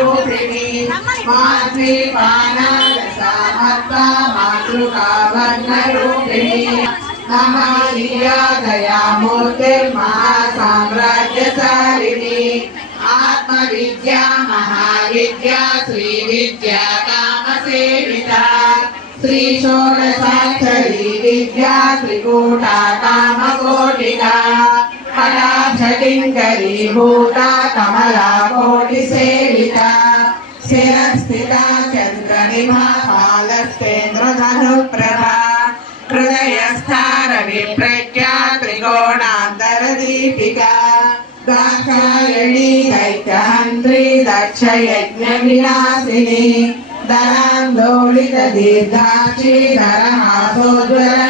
रूपिणी मातृपानादशामत्ता मातृका वर्णरूपिणी महालीला दयामूर्तिर्महासाम्राज्यशालिनी आत्मविद्या महाविद्या श्रीविद्या कामसेविता श्री षोडशाक्षरी विद्या त्रिकूटा कामकोटिका कलाझटिङ्करी भूता कमला कोटिसेविता शिरस्थिता चन्द्रनिभा फालस्तेन्द्रधनुप्रभा हृदयस्था रविप्रज्ञा त्रिकोणान्तरदीपिका दाक्षायणी दैत्यहन्त्री दक्षयज्ञविनाशिनी दरान्दोलितदीर्घाक्षी धरहासोज्ज्वल